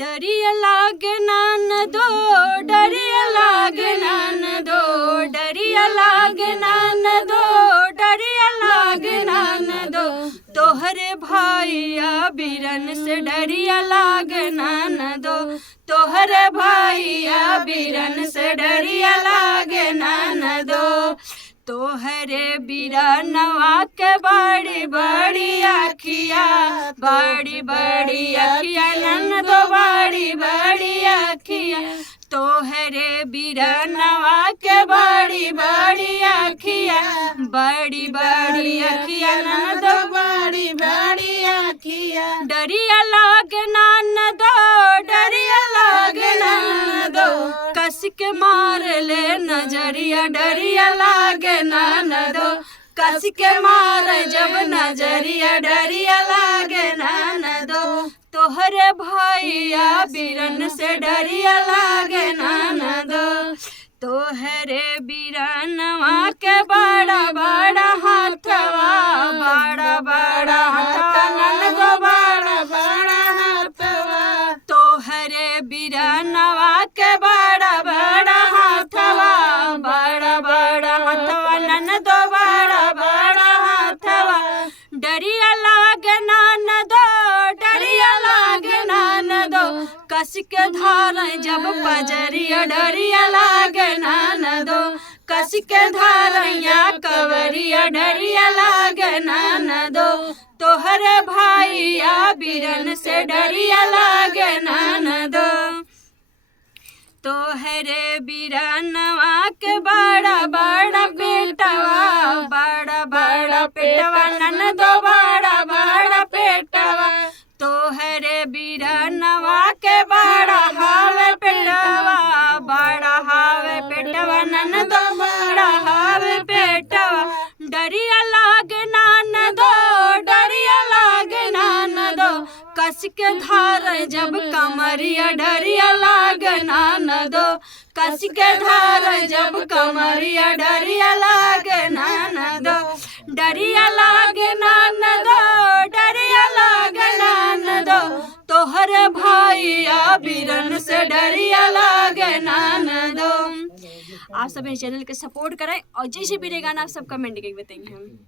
डरिया लागे ननदो, डरिया लागे ननदो, डरिया लागे ननदो, डरिया लागे ननदो, तोहरे भाइया बिरन से डरिया लागे ननदो, तोहरे भाइया बिरन से डरिया लागे ननदो, तोहरे बिरनवा के बड़ी बड़ी अखिया, बड़ी बड़ी अखिया ननदो, बड़ी बड़ी अखिया, तोहरे बिरनवा के बड़ी बड़ी अखिया, बड़ी बड़ी अखिया ननदो, बड़ी बड़ी अखिया, डरिया लागे ननदो, डरिया लागे ननदो, कस के मार ले नजरिया, डरिया लागे ननदो, कस के मार जब नजरिया, डरिया लागे ननदो, तोहरे भाइया बिरन से डरिया लागे ननदो, तोहरे बिरनवा के बड़ा बड़ा हाथवा, बड़ा बड़ा हाथवा ननदो, बड़ा बड़ा हाथवा, तोहरे बिरनवा के बड़ा बड़ा हाथवा, बड़ा बड़ा हाथवा ननदो, बड़ा बड़ा हाथवा, डरिया लागे ननदो, डरिया लागे ननदो, कस के धार जब पजरिया, डरिया लागे ननदो, कस के धारैया कवरिया, डरिया लागे ननदो, तोहरे भाइया बिरन से डरिया लागे ननदो, तोहरे बिरनवा के बड़ा बड़ा पेटवा, बड़ा बड़ा पेटवा ननदो, बड़ा बड़ा पेटवा, तोहरे बिरनवा के बड़ा हावे पेटवा, बड़ा हावे पेटवा ननदो, बड़ा हावे पेटवा, डरिया लागे ननदो, डरिया लागे ननदो, कस के धार जब कमरिया, डरिया लागे ननदो, कस के धार जब कमरिया, डरिया लागे ननदो, डरिया लागे ननदो, डरिया लागे ननदो, तोहरे भाइया बिरन से डरिया लागे ननदो। आप सब इस चैनल के सपोर्ट करें और जैसे भी गाना आप सब कमेंट करके बताएंगे हम।